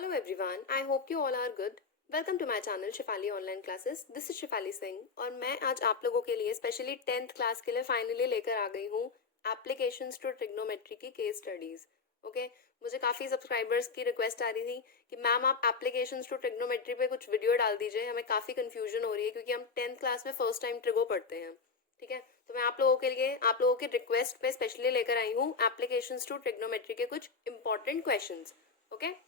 Hello everyone, I hope you all are good. Welcome to my channel Shifali online classes. This is Shifali Singh और मैं आज आप लोगों के लिए स्पेशली 10th क्लास के लिए फाइनली लेकर आ गई हूँ एप्लीकेशंस टू ट्रिग्नोमेट्री की केस स्टडीज. ओके, मुझे काफ़ी सब्सक्राइबर्स की रिक्वेस्ट आ रही थी कि मैम आप एप्लीकेशंस टू ट्रिग्नोमेट्री पे कुछ वीडियो डाल दीजिए, हमें काफ़ी कन्फ्यूजन हो रही है क्योंकि हम 10th क्लास में फर्स्ट टाइम ट्रिगो पढ़ते हैं. ठीक है, तो मैं आप लोगों के लिए आप लोगों की रिक्वेस्ट पे स्पेशली लेकर आई हूँ एप्लीकेशंस टू ट्रिग्नोमेट्री के कुछ important questions. Okay,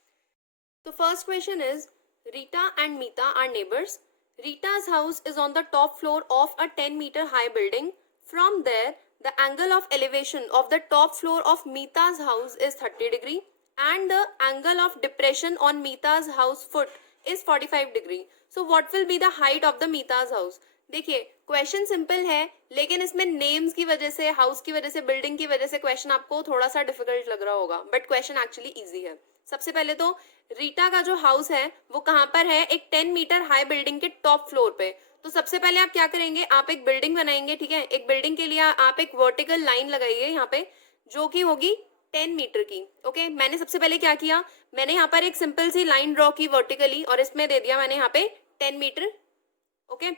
the first question is, Rita and Meeta are neighbors. Rita's house is on the top floor of a 10-meter high building. From there, the angle of elevation of the top floor of Meeta's house is 30 degree and the angle of depression on Meeta's house foot is 45 degree. So what will be the height of the Meeta's house? देखिए, question simple है लेकिन इसमें names की वजह से, house की वजह से, बिल्डिंग की वजह से क्वेश्चन आपको थोड़ा सा डिफिकल्ट लग रहा होगा, बट क्वेश्चन एक्चुअली इजी है. सबसे पहले तो रीटा का जो हाउस है वो कहाँ पर है? एक 10 मीटर हाई बिल्डिंग के टॉप फ्लोर पे. तो सबसे पहले आप क्या करेंगे, आप एक बिल्डिंग बनाएंगे. ठीक है, एक बिल्डिंग के लिए आप एक वर्टिकल लाइन लगाइए यहाँ पे जो कि होगी 10 मीटर की. ओके, मैंने सबसे पहले क्या किया, मैंने यहाँ पर एक सिंपल सी लाइन ड्रॉ की वर्टिकली और इसमें दे दिया मैंने यहाँ पे 10 metre. Okay,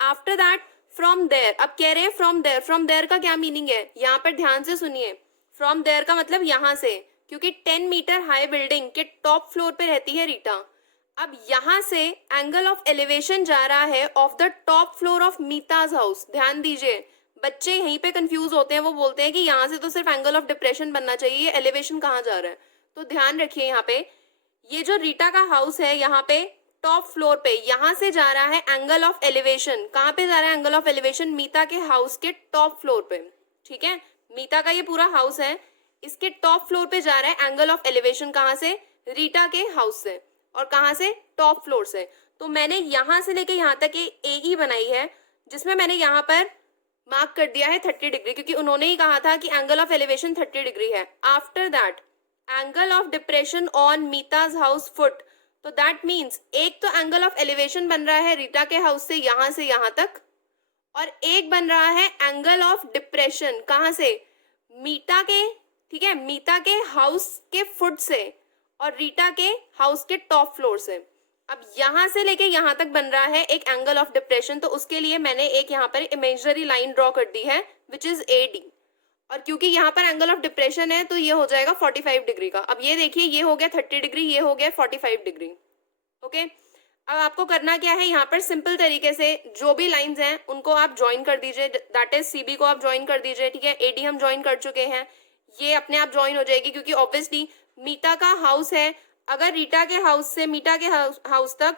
after that from there, अब कह रहे हैं फ्रॉम देयर. फ्रॉम देयर का क्या मीनिंग है, यहाँ पर ध्यान से सुनिए. फ्रॉम देयर का मतलब यहाँ से, क्योंकि 10 मीटर हाई बिल्डिंग के टॉप फ्लोर पे रहती है रीटा. अब यहाँ से एंगल ऑफ एलिवेशन जा रहा है of the top floor of Mitaj house. ध्यान दीजिए, बच्चे यहीं पे कंफ्यूज होते हैं, वो बोलते हैं कि यहाँ से तो सिर्फ एंगल ऑफ डिप्रेशन बनना चाहिए, एलिवेशन कहाँ जा रहा है. तो ध्यान रखिए, यहाँ पे ये जो रीटा का हाउस है यहाँ पे टॉप फ्लोर पे, यहाँ से जा रहा है एंगल ऑफ एलिवेशन. कहाँ पे जा रहा है एंगल ऑफ एलिवेशन? मीता के हाउस के टॉप फ्लोर पे. ठीक है, मीता का ये पूरा हाउस है, इसके टॉप फ्लोर पे जा रहा है एंगल ऑफ एलिवेशन. कहाँ से? रीटा के हाउस से. और कहाँ से? टॉप फ्लोर से. तो मैंने यहाँ से लेके यहाँ तक ए बनाई है जिसमें मैंने यहाँ पर मार्क कर दिया है 30 डिग्री, क्योंकि उन्होंने ही कहा था कि एंगल ऑफ एलिवेशन 30 डिग्री है. After that angle of depression on Mitaj house foot. तो दैट मीन्स एक तो एंगल ऑफ एलिवेशन बन रहा है रीटा के हाउस से यहाँ तक, और एक बन रहा है एंगल ऑफ डिप्रेशन. कहाँ से? मीटा के, ठीक है, मीता के हाउस के फुट से और रीटा के हाउस के टॉप फ्लोर से. अब यहाँ से लेके यहाँ तक बन रहा है एक एंगल ऑफ डिप्रेशन. तो उसके लिए मैंने एक यहाँ पर इमेजिनरी लाइन ड्रॉ कर दी है विच इज AD. और क्योंकि यहाँ पर एंगल ऑफ डिप्रेशन है तो ये हो जाएगा 45 डिग्री का. अब ये देखिए, ये हो गया 30 डिग्री, ये हो गया 45 डिग्री. ओके, अब आपको करना क्या है, यहाँ पर सिंपल तरीके से जो भी लाइंस हैं उनको आप ज्वाइन कर दीजिए. दैट इज CB को आप ज्वाइन कर दीजिए. ठीक है, AD हम ज्वाइन कर चुके हैं, ये अपने आप ज्वाइन हो जाएगी क्योंकि ऑब्वियसली मीता का हाउस है. अगर रीटा के हाउस से मीटा के हाउस तक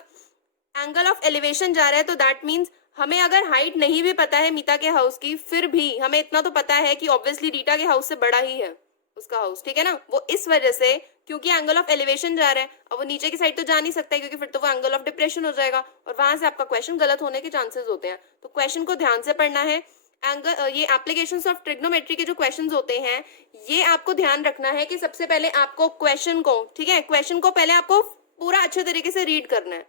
एंगल ऑफ एलिवेशन जा रहा है तो दैट मीन्स हमें अगर हाइट नहीं भी पता है मीता के हाउस की, फिर भी हमें इतना तो पता है कि ऑब्वियसली रीटा के हाउस से बड़ा ही है उसका हाउस. ठीक है ना, वो इस वजह से क्योंकि एंगल ऑफ एलिवेशन जा रहा है. अब वो नीचे की साइड तो जा नहीं सकता है क्योंकि फिर तो वो एंगल ऑफ डिप्रेशन हो जाएगा और वहां से आपका क्वेश्चन गलत होने के चांसेस होते हैं. तो क्वेश्चन को ध्यान से पढ़ना है. एंगल, ये एप्लीकेशंस ऑफ ट्रिग्नोमेट्री के जो क्वेश्चंस होते हैं ये आपको ध्यान रखना है कि सबसे पहले आपको क्वेश्चन को, ठीक है, क्वेश्चन को पहले आपको पूरा अच्छे तरीके से रीड करना है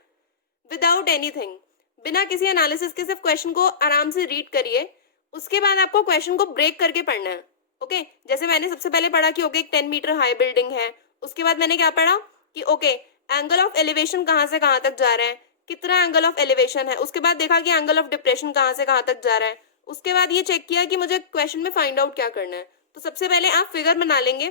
विदाउट एनीथिंग, बिना किसी एनालिसिस के. सिर्फ क्वेश्चन को आराम से रीड करिए, उसके बाद आपको क्वेश्चन को ब्रेक करके पढ़ना है. ओके, जैसे मैंने सबसे पहले पढ़ा कि ओके एक 10 मीटर हाई बिल्डिंग है. उसके बाद मैंने क्या पढ़ा कि ओके एंगल ऑफ एलिवेशन कहाँ से कहाँ तक जा रहा है, कितना एंगल ऑफ एलिवेशन है. उसके बाद देखा कि एंगल ऑफ डिप्रेशन कहाँ से कहाँ तक जा रहा है. उसके बाद ये चेक किया कि मुझे क्वेश्चन में फाइंड आउट क्या करना है. तो सबसे पहले आप फिगर बना लेंगे.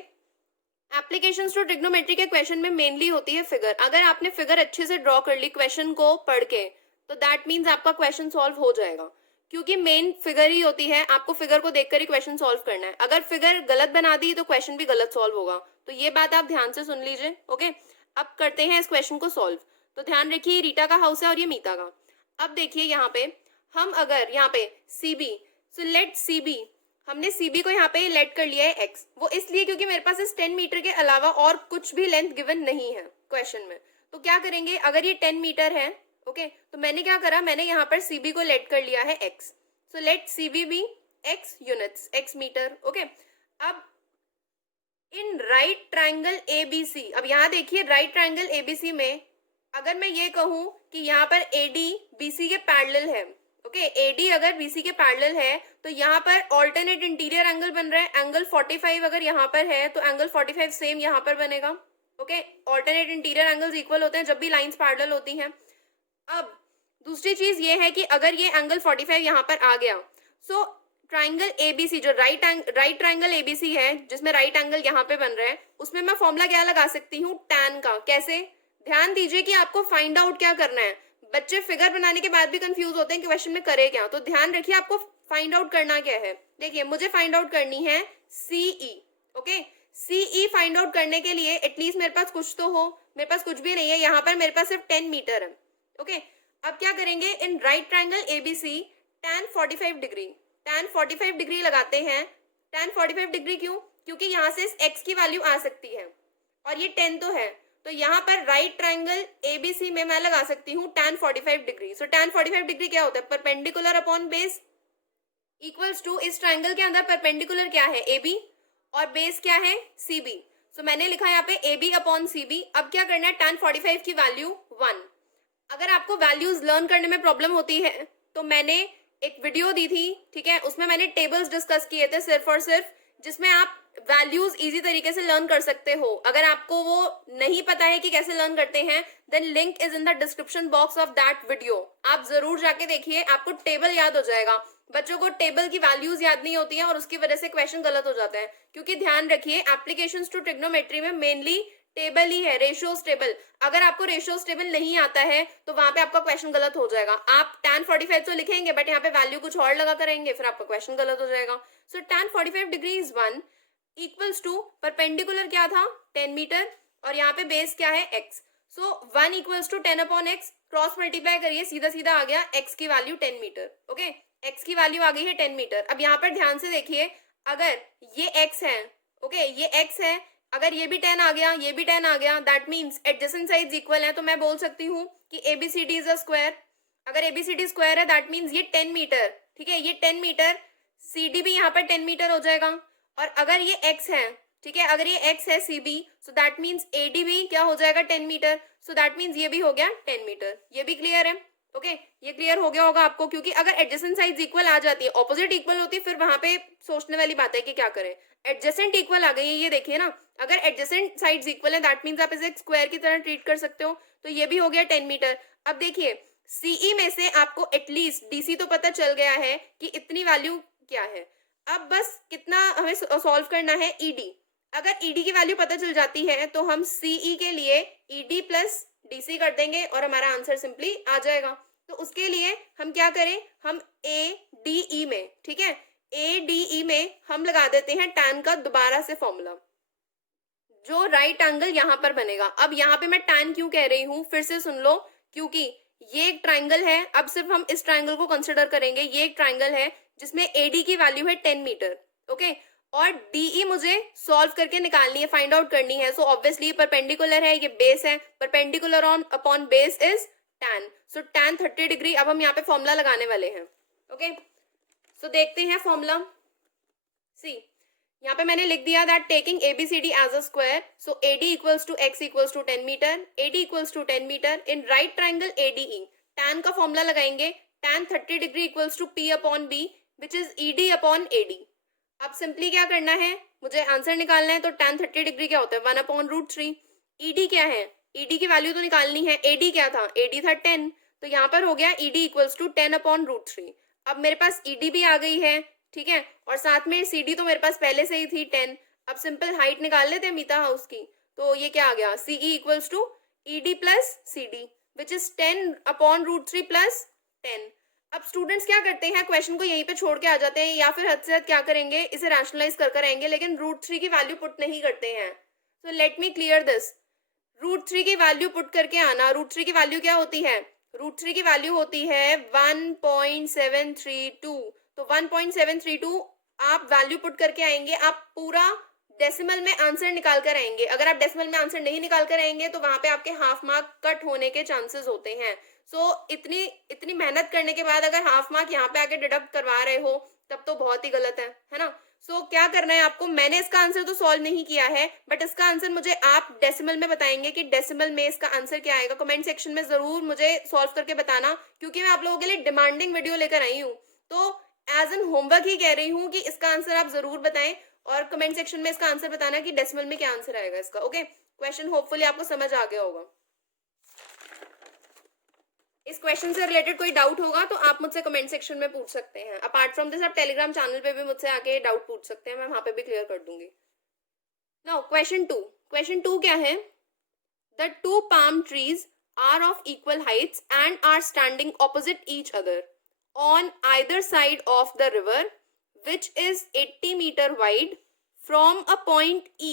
एप्लीकेशंस टू ट्रिग्नोमेट्री के क्वेश्चन में मेनली होती है फिगर. अगर आपने फिगर अच्छे से ड्रॉ कर ली क्वेश्चन को पढ़ के तो दैट मीन्स आपका क्वेश्चन सॉल्व हो जाएगा, क्योंकि मेन फिगर ही होती है. आपको फिगर को देखकर ही क्वेश्चन सॉल्व करना है. अगर फिगर गलत बना दी तो क्वेश्चन भी गलत सॉल्व होगा. तो ये बात आप ध्यान से सुन लीजिए. ओके, अब करते हैं इस क्वेश्चन को सॉल्व. तो ध्यान रखिए, रीटा का हाउस है और ये मीता का. अब देखिए यहाँ पे हम अगर यहाँ पे CB, सो लेट CB, हमने CB को यहाँ पे लेट कर लिया है X. वो इसलिए क्योंकि मेरे पास इस 10 मीटर के अलावा और कुछ भी लेंथ गिवन नहीं है क्वेश्चन में. तो क्या करेंगे, अगर ये 10 मीटर है, ओके, तो मैंने क्या करा, मैंने यहाँ पर CB को लेट कर लिया है X. So let CB be X units, X metre. Okay, अब इन राइट ट्राइंगल ABC, अब यहाँ देखिए राइट ट्राइंगल ABC में अगर मैं ये कहूँ कि यहाँ पर AD BC के पैरेलल है, ओके, AD अगर BC के पैरेलल है तो यहाँ पर ऑल्टरनेट इंटीरियर एंगल बन रहा है. एंगल 45 अगर यहाँ पर है तो एंगल 45 सेम यहाँ पर बनेगा. Okay, alternate interior angles equal होते हैं जब भी लाइंस पैरेलल होती हैं। अब दूसरी चीज ये है कि अगर ये एंगल 45 यहाँ पर आ गया, सो ट्राइंगल एबीसी जो राइट ट्राइंगल एबीसी है जिसमें राइट एंगल यहाँ पे बन रहा है, उसमें मैं फॉर्मूला क्या लगा सकती हूँ, tan का। कैसे? ध्यान दीजिए कि आपको फाइंड आउट क्या करना है। बच्चे फिगर बनाने के बाद भी कंफ्यूज होते हैं कि क्वेश्चन में करे क्या, तो ध्यान रखिए आपको फाइंड आउट करना क्या है। देखिए, मुझे फाइंड आउट करनी है CE. Okay, CE find out करने के लिए एटलीस्ट मेरे पास कुछ तो हो। मेरे पास कुछ भी नहीं है, यहाँ पर मेरे पास सिर्फ 10 मीटर है। ओके, अब क्या करेंगे, इन right triangle ABC tan 45 degree, tan 45 degree लगाते हैं। tan 45 डिग्री क्यों? क्योंकि यहाँ से इस x की वैल्यू आ सकती है और ये 10 तो है, तो यहाँ पर राइट ट्राइंगल एबीसी में मैं लगा सकती हूँ tan 45 degree. So tan 45 degree क्या होता है, perpendicular upon base equals to, इस ट्राइंगल के अंदर परपेंडिकुलर क्या है, AB, और बेस क्या है, CB। सो मैंने लिखा यहाँ पे AB अपॉन CB। अब क्या करना है, tan 45 की वैल्यू 1। अगर आपको वैल्यूज लर्न करने में प्रॉब्लम होती है तो मैंने एक वीडियो दी थी, ठीक है, उसमें मैंने टेबल्स डिस्कस किए थे सिर्फ और सिर्फ, जिसमें आप वैल्यूज इजी तरीके से लर्न कर सकते हो। अगर आपको वो नहीं पता है कि कैसे लर्न करते हैं, then link is in the description box of that video. आप जरूर जाके देखिए, आपको टेबल याद हो जाएगा। बच्चों को टेबल की वैल्यूज याद नहीं होती है और उसकी वजह से क्वेश्चन गलत हो जाता है, क्योंकि ध्यान रखिए एप्लीकेशंस टू ट्रिग्नोमेट्री में मेनली टेबल ही है, रेशियोज टेबल। अगर आपको रेशियोज टेबल नहीं आता है तो वहां पे आपका क्वेश्चन गलत हो जाएगा। आप tan 45 तो लिखेंगे बट यहाँ पे वैल्यू कुछ और लगा करेंगे, फिर आपका क्वेश्चन गलत हो जाएगा। So tan 45 degree is 1 equals to, perpendicular क्या था, 10 मीटर, और यहाँ पे बेस क्या है, x। So 1 equals to 10 upon x, cross multiply करिए, सीधा सीधा आ गया x की वैल्यू 10 मीटर। ओके, x की वैल्यू आ गई है 10 मीटर। अब यहाँ पर ध्यान से देखिए, अगर ये x है, ओके, ये x है, अगर ये भी 10 आ गया, ये भी 10 आ गया, that means adjacent sides equal है, तो मैं बोल सकती हूँ कि ABCD इज अ स्क्वायर। अगर ABCD स्क्वायर है दैट मीन्स ये 10 मीटर, ठीक है, ये 10 मीटर, CD भी यहाँ पर 10 मीटर हो जाएगा। और अगर ये x है, ठीक है, अगर ये x है CB, so that means AD भी क्या हो जाएगा, 10 मीटर। सो दैट मीन्स ये भी हो गया 10 मीटर। ये भी क्लियर है? ओके, ये क्लियर हो गया होगा आपको, क्योंकि अगर एडजेसेंट साइड्स इक्वल आ जाती है, ऑपोजिट इक्वल होती है, फिर वहां पे सोचने वाली बात है कि क्या करें। एडजेसेंट इक्वल आ गई है, ये देखिए ना, अगर एडजेसेंट साइड्स इक्वल है दैट मीन्स आप इसे एक स्क्वायर की तरह ट्रीट कर सकते हो। तो ये भी हो गया 10 मीटर। अब देखिए, सीई में से आपको एटलीस्ट डीसी तो पता चल गया है कि इतनी वैल्यू क्या है। अब बस कितना हमें सॉल्व करना है, ईडी। अगर ईडी की वैल्यू पता चल जाती है तो हम सीई के लिए ईडी प्लस डीसी कर देंगे और हमारा आंसर सिंपली आ जाएगा। तो उसके लिए हम क्या करें, हम ए डी ई में, ठीक है, ए डी ई में हम लगा देते हैं tan का दोबारा से फॉर्मूला, जो राइट एंगल यहां पर बनेगा। अब यहाँ पे मैं tan क्यों कह रही हूं, फिर से सुन लो, क्योंकि ये एक ट्राइंगल है। अब सिर्फ हम इस ट्राइंगल को कंसिडर करेंगे। ये एक ट्राइंगल है जिसमें एडी की वैल्यू है 10 मीटर, ओके, और डीई मुझे सॉल्व करके निकालनी है, फाइंड आउट करनी है। सो ऑब्वियसली परपेंडिकुलर है, ये बेस है, perpendicular on upon base is tan। So tan 30 degree. अब हम यहाँ पे फॉर्मूला लगाने वाले हैं, ओके। सो देखते हैं फॉर्मूला। सी, यहाँ पे मैंने लिख दिया that taking ABCD as a square, so AD equals to x equals to 10 metre, AD equals to 10 metre in right triangle ADE। tan का फॉर्मूला लगाएंगे, tan 30 degree equals to P upon B which is ED upon AD। अब simply क्या करना है, मुझे answer निकालना है। तो tan 30 डिग्री क्या होता है, 1 अपॉन √3। ED क्या है, ED की वैल्यू तो निकालनी है। AD क्या था, AD था 10, तो यहाँ पर हो गया ED इक्वल्स टू 10 अपॉन √3। अब मेरे पास ED भी आ गई है, ठीक है, और साथ में CD तो मेरे पास पहले से ही थी 10। अब सिंपल हाइट निकाल लेते हैं मीता हाउस की, तो ये क्या आ गया, CE equals to ED plus CD which is 10 upon √3 plus 10। अब स्टूडेंट्स क्या करते हैं, क्वेश्चन को यहीं पे छोड़ के आ जाते हैं, या फिर हद से हद क्या करेंगे, इसे रैशनलाइज कर आएंगे, लेकिन √3 की वैल्यू पुट नहीं करते हैं। So let me clear this. √3 की वैल्यू पुट करके आना। √3 की वैल्यू क्या होती है, √3 की वैल्यू होती है 1.732। तो 1.732 आप वैल्यू पुट करके आएंगे, आप पूरा डेसिमल में आंसर निकाल कर आएंगे। अगर आप डेसिमल में आंसर नहीं निकाल कर आएंगे तो वहां पे आपके हाफ मार्क कट होने के चांसेस होते हैं। सो इतनी मेहनत करने के बाद अगर हाफ मार्क यहाँ पे आके डिडक्ट करवा रहे हो तब तो बहुत ही गलत है ना। सो क्या करना है आपको, मैंने इसका आंसर तो सॉल्व नहीं किया है, बट इसका आंसर मुझे आप डेसिमल में बताएंगे कि डेसिमल में इसका आंसर क्या आएगा। कमेंट सेक्शन में जरूर मुझे सॉल्व करके बताना, क्योंकि मैं आप लोगों के लिए डिमांडिंग वीडियो लेकर आई हूँ। तो एज एन होमवर्क ही कह रही हूँ कि इसका आंसर आप जरूर बताएं और कमेंट सेक्शन में इसका आंसर बताना कि डेसिमल में क्या आंसर आएगा इसका, ओके। क्वेश्चन होपफुली आपको समझ आ गया होगा। इस क्वेश्चन से रिलेटेड कोई डाउट होगा तो आप मुझसे कमेंट सेक्शन में पूछ सकते हैं। अपार्ट फ्रॉम दिस आप टेलीग्राम चैनल पे भी मुझसे आके डाउट पूछ सकते हैं, मैं वहां पे भी क्लियर कर दूंगी। नाउ क्वेश्चन टू क्या है? The two palm trees are of equal heights and are standing opposite each other on either side of the river, which is 80 meter wide. From a point E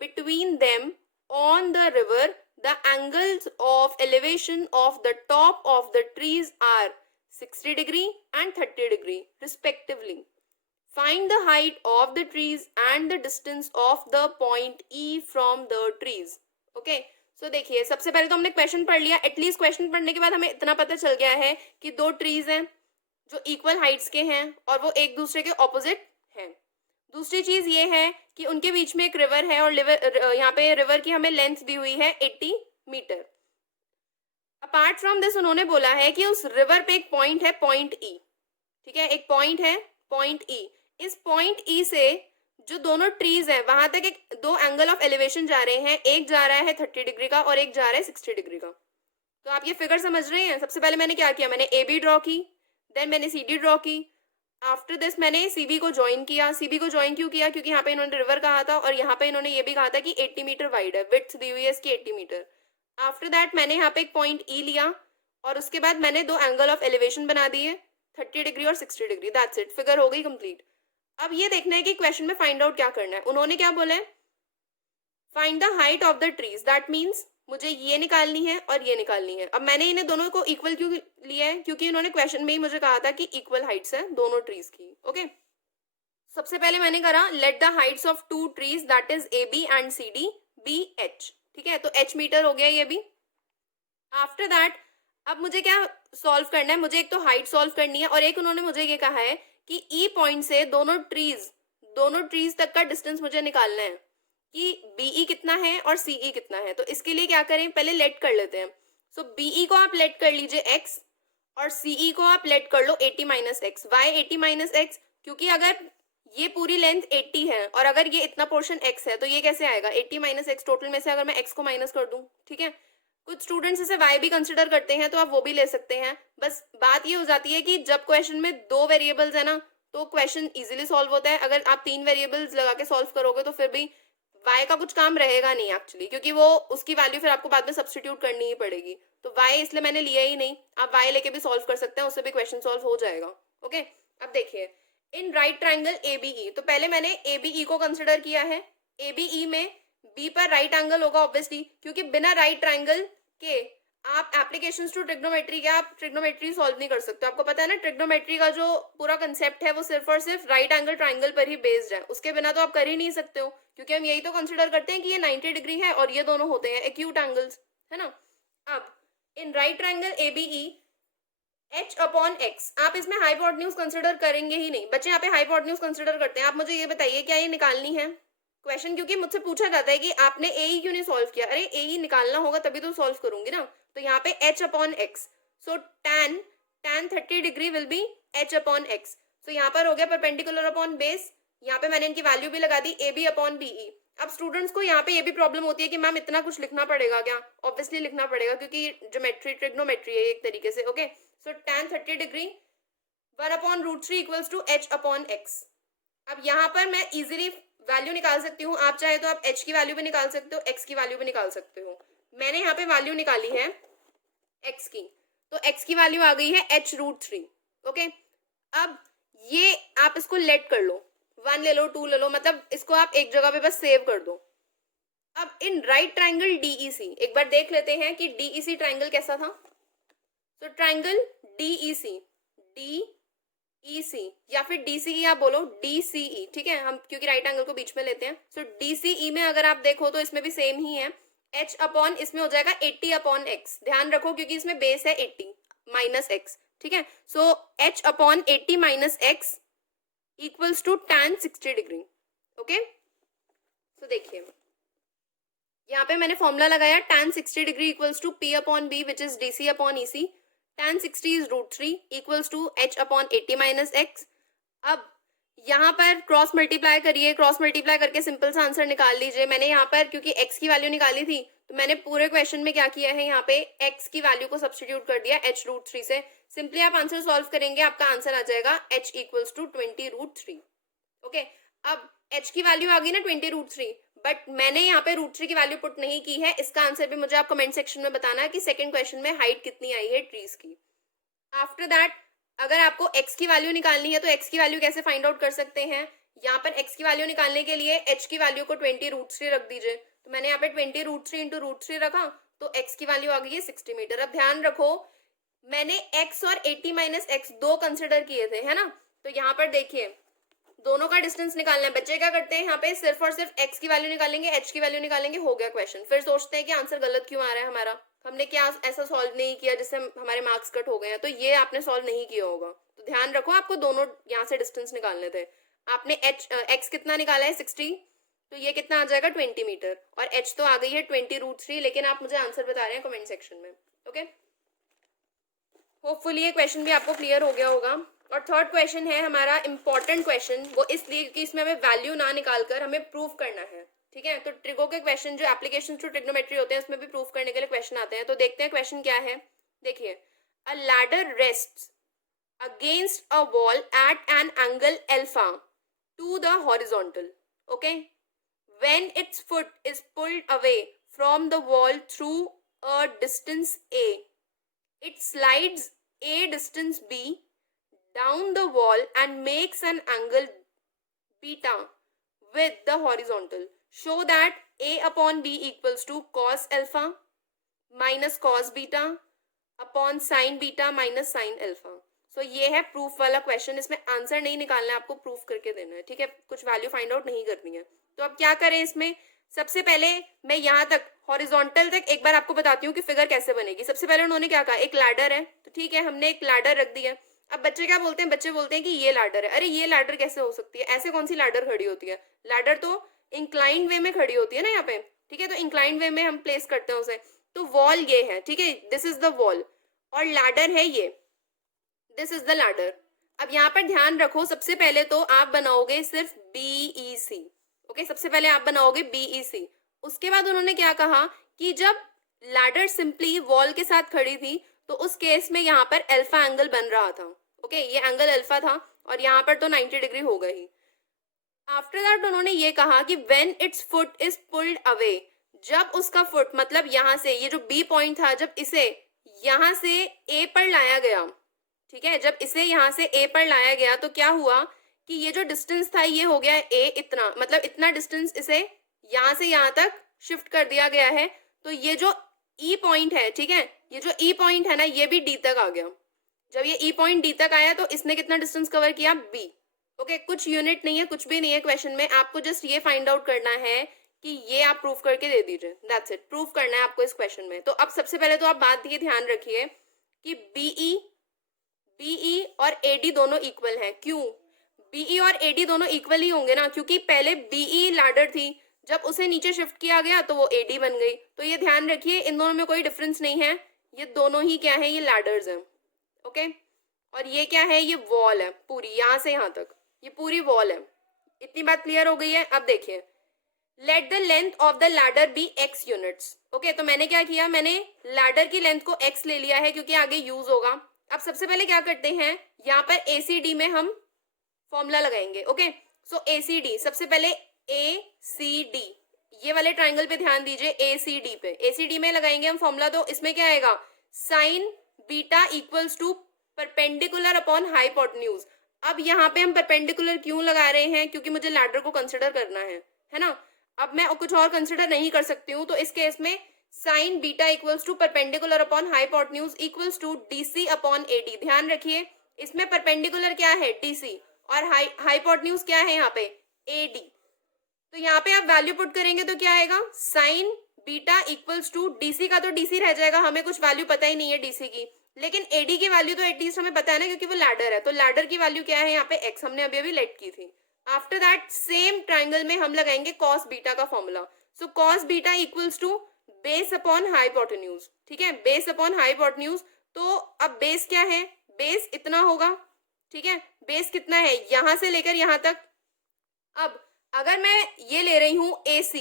between them on the river, the angles of elevation of the top of the trees are 60 degree and 30 degree respectively. Find the height of the trees and the distance of the point E from the trees. Okay. सो देखिए, सबसे पहले तो हमने question पढ़ लिया। At least question पढ़ने के बाद हमें इतना पता चल गया है कि दो ट्रीज हैं जो इक्वल हाइट्स के हैं और वो एक दूसरे के ऑपोजिट हैं। दूसरी चीज ये है कि उनके बीच में एक रिवर है और यहाँ पे रिवर की हमें लेंथ दी हुई है 80 मीटर। अपार्ट फ्रॉम दिस उन्होंने बोला है कि उस रिवर पे एक पॉइंट है, पॉइंट ई। ठीक है, एक पॉइंट है, पॉइंट ई। इस पॉइंट ई से जो दोनों ट्रीज हैं वहां तक एक दो एंगल ऑफ एलिवेशन जा रहे हैं, एक जा रहा है 30 डिग्री का और एक जा रहा है 60 डिग्री का। तो आप ये फिगर समझ रहे हैं? सबसे पहले मैंने क्या किया, मैंने ए बी ड्रॉ की, देन मैंने सी डी ड्रॉ की। आफ्टर दिस मैंने सी बी को ज्वाइन किया। सी बी को ज्वाइन क्यों किया? क्योंकि यहाँ पे इन्होंने रिवर कहा था और यहाँ पे इन्होंने ये भी कहा था कि 80 मीटर वाइड है, विड्थ दी हुई है इसकी 80 मीटर। आफ्टर दैट मैंने यहाँ पे एक पॉइंट ई लिया और उसके बाद मैंने दो एंगल ऑफ एलिवेशन बना दिए, 30 डिग्री और 60 डिग्री। दैट्स इट, फिगर हो गई कंप्लीट। अब ये देखना है कि क्वेश्चन में फाइंड आउट क्या करना है। उन्होंने क्या बोला है? Find the height of the trees. That means मुझे ये निकालनी है और ये निकालनी है। अब मैंने इन्हें दोनों को इक्वल क्यों लिया है? क्योंकि इन्होंने क्वेश्चन में ही मुझे कहा था कि इक्वल हाइट्स है दोनों ट्रीज की। ओके, सबसे पहले मैंने करा let the heights of two trees that is A B and C D B H. ठीक है, तो एच मीटर हो गया ये भी। आफ्टर दैट अब मुझे क्या सॉल्व करना है? मुझे एक तो हाइट सॉल्व करनी है और एक उन्होंने मुझे ये कहा है कि ई पॉइंट से दोनों ट्रीज तक का डिस्टेंस मुझे निकालना है कि बीई कितना है और सीई कितना है। तो इसके लिए क्या करें, पहले लेट कर लेते हैं। सो बीई को आप लेट कर लीजिए x और सीई को आप लेट कर लो 80 minus x. Why 80 minus x? क्योंकि अगर ये पूरी लेंथ 80 है और अगर ये इतना पोर्शन x है तो ये कैसे आएगा? 80 माइनस एक्स टोटल में से अगर मैं x को माइनस कर दूं। ठीक है, कुछ स्टूडेंट्स इसे y भी कंसिडर करते हैं तो आप वो भी ले सकते हैं। बस बात ये हो जाती है कि जब क्वेश्चन में दो वेरिएबल्स है ना तो क्वेश्चन इजीली सॉल्व होता है। अगर आप तीन वेरिएबल्स लगा के सॉल्व करोगे तो फिर भी y का कुछ काम रहेगा नहीं एक्चुअली, क्योंकि वो उसकी वैल्यू फिर आपको बाद में सब्स्टिट्यूट करनी ही पड़ेगी। तो y इसलिए मैंने लिया ही नहीं। आप y लेके भी सॉल्व कर सकते हैं, उससे भी क्वेश्चन सॉल्व हो जाएगा। ओके, अब देखिए इन राइट ट्राइंगल ABE, तो पहले मैंने ABE को कंसिडर किया है। ABE में B पर राइट एंगल होगा ऑब्वियसली, क्योंकि बिना राइट ट्राइंगल के आप एप्लीकेशंस टू ट्रिग्नोमेट्री के आप ट्रिग्नोमेट्री सॉल्व नहीं कर सकते। आपको पता है ना, ट्रिग्नोमेट्री का जो पूरा कंसेप्ट है वो सिर्फ और सिर्फ राइट एंगल ट्राइंगल पर ही बेस्ड है। उसके बिना तो आप कर ही नहीं सकते हो, क्योंकि हम यही तो कंसिडर करते हैं कि ये 90 डिग्री है और ये दोनों होते हैं एक्यूट एंगल्स, है ना। अब in right triangle ABE h upon x, आप इसमें हाइपोटेन्यूज कंसिडर करेंगे ही नहीं। बच्चे यहाँ पे हाइपोटेन्यूज कंसिडर करते हैं। आप मुझे ये बताइए क्या ये निकालनी है क्वेश्चन, क्योंकि मुझसे पूछा जाता है कि आपने AE क्यों नहीं सॉल्व किया। अरे AE निकालना होगा तभी तो सॉल्व करूंगी ना। तो यहाँ पे h upon x, so tan 30 degree will be h upon x. So यहाँ पर हो गया परपेंडिकुलर अपॉन बेस। यहाँ पे मैंने इनकी वैल्यू भी लगा दी AB अपॉन BE। अब स्टूडेंट्स को यहाँ पे ये भी प्रॉब्लम होती है कि मैम इतना कुछ लिखना पड़ेगा क्या? ऑब्वियसली लिखना पड़ेगा, क्योंकि ज्योमेट्री ट्रिग्नोमेट्री है एक तरीके से। Okay, so tan 30 degree 1 upon √3 equals to h upon x. अब यहाँ पर मैं इजीली वैल्यू निकाल सकती हूँ। आप चाहे तो आप h की वैल्यू भी निकाल सकते हो, x की वैल्यू भी निकाल सकते हो। मैंने यहाँ पे वैल्यू निकाली है x की, तो x की वैल्यू आ गई है h√3। ओके, अब ये आप इसको लेट कर लो, 1 ले लो 2 ले लो, मतलब इसको आप एक जगह पे बस सेव कर दो। अब इन राइट ट्राइंगल DEC एक बार देख लेते हैं कि DEC ट्राइंगल कैसा था। तो ट्राइंगल DEC या फिर DCE आप बोलो, DCE, ठीक है, हम क्योंकि राइट एंगल को बीच में लेते हैं। सो DCE में अगर आप देखो तो इसमें भी सेम ही है। h अपॉन इसमें हो जाएगा 80 अपॉन एक्स। ध्यान रखो क्योंकि इसमें बेस है 80 माइनस एक्स। ठीक है, so h upon 80 minus x equals to tan 60 degree. Okay, so देखिए यहाँ पे मैंने फॉर्मूला लगाया tan 60 degree equals to P upon B which is DC upon EC। tan 60 is √3 equals to h upon 80 minus x। अब यहाँ पर cross multiply करिए, cross multiply करके सिंपल सा आंसर निकाल लीजिए। मैंने यहाँ पर क्योंकि x की वैल्यू निकाली थी तो मैंने पूरे क्वेश्चन में क्या किया है, यहाँ पे x की वैल्यू को सब्स्टिट्यूट कर दिया h√3 से। सिंपली आप आंसर सॉल्व करेंगे, आपका आंसर आ जाएगा h इक्वल्स टू 20√3। ओके, अब h की वैल्यू आ गई ना 20√3, बट मैंने यहाँ पे √3 की वैल्यू पुट नहीं की है। इसका आंसर भी मुझे आप कमेंट सेक्शन में बताना है कि सेकंड क्वेश्चन में हाइट कितनी आई है ट्रीज की। आफ्टर दैट अगर आपको x की वैल्यू निकालनी है तो x की वैल्यू कैसे फाइंड आउट कर सकते हैं, यहाँ पर x की वैल्यू निकालने के लिए h की वैल्यू को 20√3 रख दीजिए। तो मैंने यहाँ पे 20√3 इंटू √3 रखा तो x की वैल्यू आ गई है 60 मीटर। अब ध्यान रखो मैंने x और 80 माइनस एक्स दो कंसिडर किए थे, है ना। तो यहाँ पर देखिए दोनों का डिस्टेंस निकालना है। बच्चे क्या करते हैं यहाँ पे सिर्फ और सिर्फ x की वैल्यू निकालेंगे, h की वैल्यू निकालेंगे, हो गया क्वेश्चन। फिर सोचते हैं कि आंसर गलत क्यों आ रहा है हमारा, हमने क्या ऐसा सॉल्व नहीं किया जिससे हमारे मार्क्स कट हो गए हैं। तो ये आपने सॉल्व नहीं किया होगा। तो ध्यान रखो आपको दोनों यहाँ से डिस्टेंस निकालने थे। आपने x कितना निकाला है 60, तो ये कितना आ जाएगा 20 मीटर, और h तो आ गई है 20√3, लेकिन आप मुझे आंसर बता रहे हैं कमेंट सेक्शन में। ओके, होपफुली ये क्वेश्चन भी आपको क्लियर हो गया होगा। और थर्ड क्वेश्चन है हमारा इंपॉर्टेंट क्वेश्चन, वो इसलिए क्योंकि इसमें हमें वैल्यू ना निकाल कर हमें प्रूव करना है। ठीक है, तो ट्रिगो के क्वेश्चन जो एप्लीकेशन टू ट्रिग्नोमेट्री होते हैं उसमें भी प्रूव करने के लिए क्वेश्चन आते हैं। तो देखते हैं क्वेश्चन क्या है। देखिए, a ladder rests against a wall at an angle alpha to the horizontal. Okay, when its foot is pulled away from the wall through a distance a, it slides a distance b down the wall and makes an angle beta with the horizontal. Show that a upon b equals to cos alpha minus cos beta upon sin beta minus sin alpha. So ये है proof वाला question. इसमें answer नहीं निकालना है, आपको proof करके देना है। ठीक है, कुछ वैल्यू फाइंड आउट नहीं करनी है। तो अब क्या करें इसमें, सबसे पहले मैं यहाँ तक हॉरिजॉन्टल तक एक बार आपको बताती हूँ कि फिगर कैसे बनेगी। सबसे पहले उन्होंने क्या कहा, एक लैडर है, तो ठीक है हमने एक लैडर रख दी है। अब बच्चे क्या बोलते हैं, बच्चे बोलते हैं कि ये लैडर है। अरे ये लैडर कैसे हो सकती है, ऐसे कौन सी लैडर खड़ी होती है, लैडर तो इंक्लाइंड वे में खड़ी होती है ना यहाँ पे। ठीक है, तो इंक्लाइंड वे में हम प्लेस करते हैं उसे। तो वॉल ये है, ठीक है, दिस इज द वॉल, और लैडर है ये, दिस इज द लैडर। अब यहाँ पर ध्यान रखो, सबसे पहले तो आप बनाओगे सिर्फ BEC। ओके, सबसे पहले आप बनाओगे BEC। उसके बाद उन्होंने क्या कहा कि जब लैडर सिंपली वॉल के साथ खड़ी थी तो उस केस में यहाँ पर अल्फा एंगल बन रहा था। ओके, ये एंगल अल्फा था और यहाँ पर तो 90 डिग्री हो गई। आफ्टर दैट उन्होंने ये कहा कि when its foot is pulled away, जब उसका फुट मतलब यहाँ से ये जो B पॉइंट था, जब इसे यहाँ से A पर लाया गया, ठीक है, जब इसे यहाँ से A पर लाया गया तो क्या हुआ कि ये जो डिस्टेंस था ये हो गया A, इतना मतलब इतना डिस्टेंस इसे यहाँ से यहाँ तक शिफ्ट कर दिया गया है। तो ये जो E पॉइंट है, ठीक है, ये जो E पॉइंट है ना, ये भी D तक आ गया। जब ये E पॉइंट D तक आया तो इसने कितना डिस्टेंस कवर किया, B। ओके, कुछ यूनिट नहीं है, कुछ भी नहीं है क्वेश्चन में, आपको जस्ट ये फाइंड आउट करना है कि ये आप प्रूफ करके दे दीजिए, दैट्स इट। प्रूफ करना है आपको इस क्वेश्चन में। तो अब सबसे पहले तो आप बात ये ध्यान रखिए कि BE और AD दोनों इक्वल हैं। क्यों, BE और AD दोनों इक्वल ही होंगे ना, क्योंकि पहले BE लैडर थी, जब उसे नीचे शिफ्ट किया गया तो वो AD बन गई। तो ये ध्यान रखिए, इन दोनों में कोई डिफरेंस नहीं है, ये दोनों ही क्या है, ये लैडर्स हैं। ओके, और ये क्या है, ये वॉल है पूरी, यहाँ से यहाँ तक ये पूरी वॉल है। इतनी बात क्लियर हो गई है। अब देखिए, let the length of the ladder be x units. Okay, तो मैंने क्या किया, मैंने लैडर की लेंथ को x ले लिया है क्योंकि आगे यूज होगा। अब सबसे पहले क्या करते हैं, यहाँ पर ACD में हम फॉर्मूला लगाएंगे। ओके, सो ACD, सबसे पहले ACD, ये वाले ट्राइंगल पे ध्यान दीजिए, ACD पे, ACD में लगाएंगे हम फॉर्मूला। तो इसमें क्या आएगा, sine beta equals to perpendicular upon hypotenuse. अब यहाँ पे हम परपेंडिकुलर क्यों लगा रहे हैं, क्योंकि मुझे लैडर को कंसिडर करना है ना। अब मैं कुछ और कंसिडर नहीं कर सकती हूँ, तो इस केस में sine beta equals to perpendicular upon hypotenuse equals to DC upon AD। ध्यान रखिए, इसमें परपेंडिकुलर क्या है, DC, और हाइपोटेन्यूज क्या है यहाँ पे, AD। तो यहाँ पे आप वैल्यू पुट करेंगे तो क्या आएगा, sine beta equals to DC का तो DC रह जाएगा, हमें कुछ वैल्यू पता ही नहीं है DC की, लेकिन AD की वैल्यू तो एटलीस्ट हमें पता है ना, क्योंकि वो लैडर है। तो लैडर की वैल्यू क्या है यहाँ पे, x, हमने अभी अभी लेट की थी। आफ्टर दैट सेम ट्राइंगल में हम लगाएंगे कॉस बीटा का formula. So cos beta equals to base upon hypotenuse. ठीक है, बेस अपॉन हाइपोटेन्यूज। तो अब बेस क्या है, बेस इतना होगा, ठीक है, बेस कितना है यहां से लेकर यहां तक। अब अगर मैं ये ले रही हूं AC,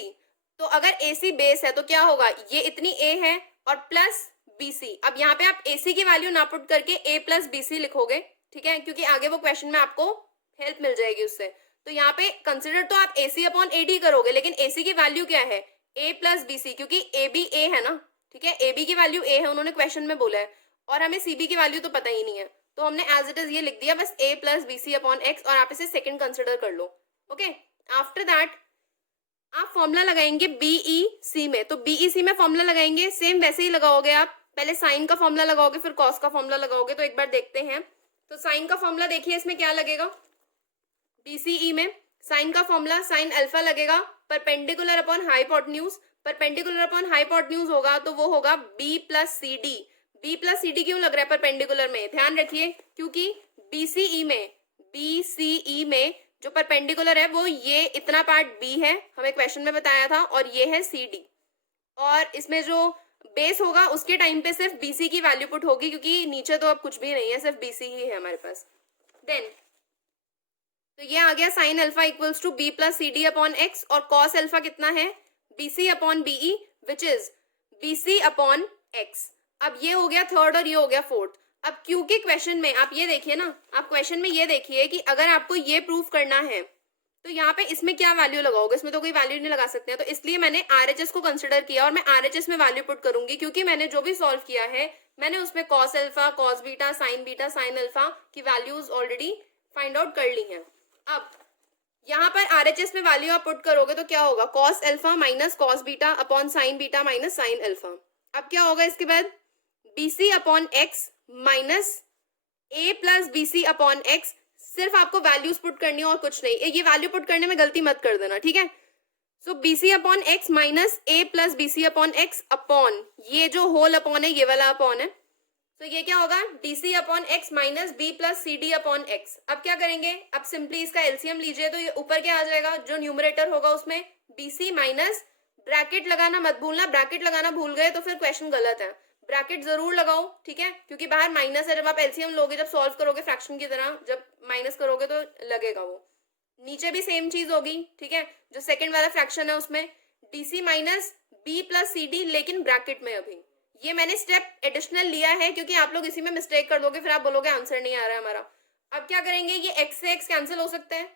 तो अगर AC बेस है तो क्या होगा, ये इतनी A है और प्लस BC। अब यहाँ पे आप AC की वैल्यू ना पुट करके A प्लस BC लिखोगे, ठीक है, क्योंकि आगे वो क्वेश्चन में आपको हेल्प मिल जाएगी उससे। तो यहाँ पे कंसिडर तो आप AC अपॉन AD करोगे, लेकिन AC की वैल्यू क्या है, A प्लस BC, क्योंकि AB A है ना, ठीक है, AB की वैल्यू A है, उन्होंने क्वेश्चन में बोला है, और हमें CB की वैल्यू तो पता ही नहीं है, तो हमने एज इट इज ये लिख दिया बस A plus BC upon X, और आप इसे सेकंड कंसिडर कर लो। ओके, आफ्टर दैट आप फॉर्मूला लगाएंगे BEC में, तो BEC में फॉर्मूला लगाएंगे सेम वैसे ही लगाओगे आप, पहले साइन का फॉर्मूला लगाओगे फिर कॉस का फॉर्मूला लगाओगे। तो एक बार देखते हैं, तो साइन का फॉर्मूला देखिए इसमें क्या लगेगा, BCE में साइन का फॉर्मूला साइन अल्फा लगेगा perpendicular upon hypotenuse, perpendicular upon hypotenuse होगा तो वो होगा B plus CD। B plus CD क्यों लग रहा है परपेंडिकुलर में, ध्यान रखिए, क्योंकि BCE में जो परपेंडिकुलर है वो ये इतना पार्ट B है, हमें क्वेश्चन में बताया था, और ये है CD, और इसमें जो बेस होगा उसके टाइम पे सिर्फ BC की वैल्यू पुट होगी, क्योंकि नीचे तो अब कुछ भी नहीं है, सिर्फ BC ही है हमारे पास। देन तो ये आ गया sine alpha equals to B plus CD upon X, और कॉस अल्फा कितना है, BC upon BE which is BC upon X। अब ये हो गया थर्ड और ये हो गया फोर्थ। अब क्योंकि क्वेश्चन में आप ये देखिए ना, आप क्वेश्चन में ये देखिए कि अगर आपको ये प्रूफ करना है तो यहाँ पे इसमें क्या वैल्यू लगाओगे, इसमें तो कोई वैल्यू नहीं लगा सकते हैं, तो इसलिए मैंने RHS को कंसिडर किया, और मैं RHS में वैल्यू पुट करूंगी, क्योंकि मैंने जो भी सॉल्व किया है मैंने उसमें cos alpha, cos beta, sine alpha की वैल्यूज ऑलरेडी फाइंड आउट कर ली हैं। अब यहाँ पर RHS में वैल्यू आप पुट करोगे तो क्या होगा, cos alpha minus cos beta upon sine beta minus sine alpha. अब क्या होगा इसके बाद, BC upon X minus A plus BC upon X, सिर्फ आपको वैल्यूज पुट करनी है और कुछ नहीं, ये वैल्यू पुट करने में गलती मत कर देना, ठीक है। सो BC upon X minus A plus BC upon X upon ये जो होल अपॉन है ये वाला अपॉन है, तो ये क्या होगा DC upon X minus B plus CD upon X। अब क्या करेंगे, अब सिंपली इसका एलसीएम लीजिए, तो ये ऊपर क्या आ जाएगा, जो न्यूमरेटर होगा उसमें BC माइनस, ब्रैकेट लगाना मत भूलना, ब्रैकेट लगाना भूल गए तो फिर क्वेश्चन गलत है, ब्रैकेट जरूर लगाओ, ठीक है, क्योंकि बाहर माइनस है, जब आप एलसीएम लोगे, जब सॉल्व करोगे फ्रैक्शन की तरह, जब माइनस करोगे तो लगेगा वो। नीचे भी सेम चीज होगी, ठीक है, जो सेकंड वाला फ्रैक्शन है उसमें DC minus B plus CD, लेकिन ब्रैकेट में। अभी ये मैंने स्टेप एडिशनल लिया है क्योंकि आप लोग इसी में मिस्टेक कर दोगे, फिर आप बोलोगे आंसर नहीं आ रहा है हमारा। अब क्या करेंगे, ये x से x कैंसिल हो सकते हैं,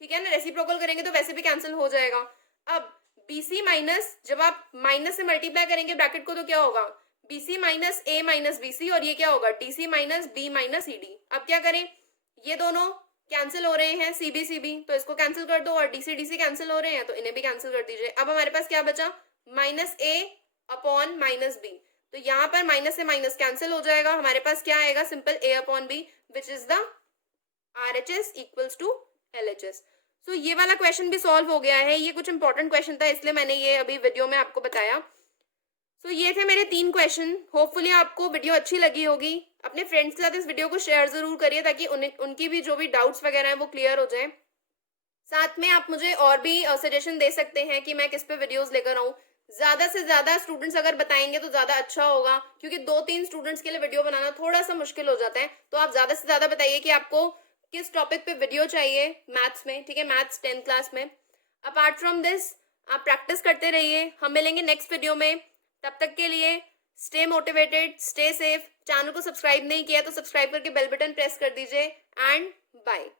ठीक है ना, रेसिप्रोकल करेंगे तो वैसे भी कैंसिल हो जाएगा। अब BC माइनस, जब आप माइनस से मल्टीप्लाई करेंगे ब्रैकेट को तो क्या होगा, BC minus A minus BC, और ये क्या होगा DC minus B minus CD। अब क्या करें, ये दोनों कैंसिल हो रहे हैं, CB तो इसको कैंसिल कर दो, और DC कैंसिल हो रहे हैं तो इन्हें भी कैंसिल कर दीजिए। अब हमारे पास क्या बचा, minus A upon minus B, तो यहाँ पर माइनस से माइनस कैंसिल हो जाएगा, हमारे पास क्या आएगा, simple A upon B which is the RHS equals to LHS। So ये वाला क्वेश्चन भी सॉल्व हो गया है, ये कुछ इंपॉर्टेंट क्वेश्चन था इसलिए मैंने ये अभी वीडियो में आपको बताया। सो ये थे मेरे 3 क्वेश्चन, होपफुली आपको वीडियो अच्छी लगी होगी। अपने फ्रेंड्स के साथ इस वीडियो को शेयर जरूर करिए ताकि उनकी भी जो भी डाउट्स वगैरह हैं वो क्लियर हो जाए। साथ में आप मुझे और भी सजेशन दे सकते हैं कि मैं किस पे वीडियोस लेकर आऊँ। ज्यादा से ज्यादा स्टूडेंट्स अगर बताएंगे तो ज्यादा अच्छा होगा, क्योंकि 2-3 स्टूडेंट्स के लिए वीडियो बनाना थोड़ा सा मुश्किल हो जाता है। तो आप ज्यादा से ज्यादा बताइए कि आपको किस टॉपिक पे वीडियो चाहिए मैथ्स में, ठीक है, मैथ्स 10th क्लास में। अपार्ट फ्रॉम दिस आप प्रैक्टिस करते रहिए, हम मिलेंगे नेक्स्ट वीडियो में। तब तक के लिए stay motivated, stay safe. Channel को सब्सक्राइब नहीं किया तो सब्सक्राइब करके बेल बटन प्रेस कर दीजिए, एंड बाय।